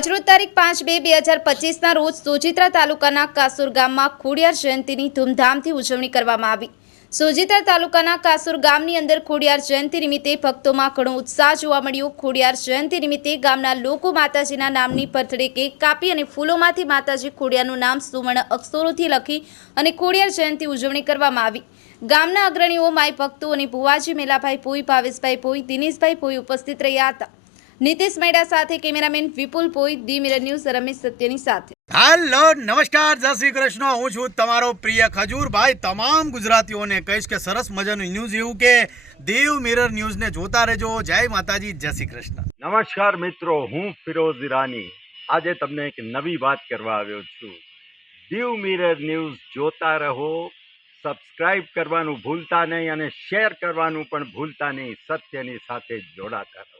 આજરોજ તારીખ પાંચ બે બે હજાર પચીસના રોજ સોજિત્રા તાલુકાના કાસુર ગામમાં ખોડિયાર જયંતિની ધૂમધામથી ઉજવણી કરવામાં આવી. સોજિત્રા તાલુકાના કાસુર ગામની અંદર ખોડિયાર જયંતિ નિમિત્તે ભક્તોમાં ઘણો ઉત્સાહ જોવા મળ્યો. ખોડિયાર જયંતિ નિમિત્તે ગામના લોકો માતાજીના નામની પથડે કેક કાપી અને ફૂલોમાંથી માતાજી ખોડિયારનું નામ સુવર્ણ અક્ષરોથી લખી અને ખોડિયાર જયંતિ ઉજવણી કરવામાં આવી. ગામના અગ્રણીઓ માય ભક્તો અને ભુવાજી મેલાભાઈ પોઈ ભાવેશભાઈ પોઈ દિનેશભાઈ પોઈ ઉપસ્થિત રહ્યા હતા. નીતિશ મૈડા સાથે કેમેરામેન વિપુલ પોઈ દી મિરર ન્યૂઝ રમેશ સત્યની સાથે. હેલો નમસ્કાર જય શ્રી કૃષ્ણ. હું છું તમારો પ્રિય ખજૂરભાઈ. તમામ ગુજરાતીઓને કહીશ કે સરસ મજાનું ન્યૂઝ એવું કે દેવ મિરર ન્યૂઝને જોતા રહેજો. જય માતાજી જય શ્રી કૃષ્ણ. નમસ્કાર મિત્રો હું ફિરોઝ ઈરાની. આજે તમને એક નવી વાત કરવા આવ્યો છું. દીવ મિરર ન્યૂઝ જોતા રહો સબસ્ક્રાઇબ કરવાનું ભૂલતા નહીં અને શેર કરવાનું પણ ભૂલતા નહીં. સત્યની સાથે જોડાતા રહો.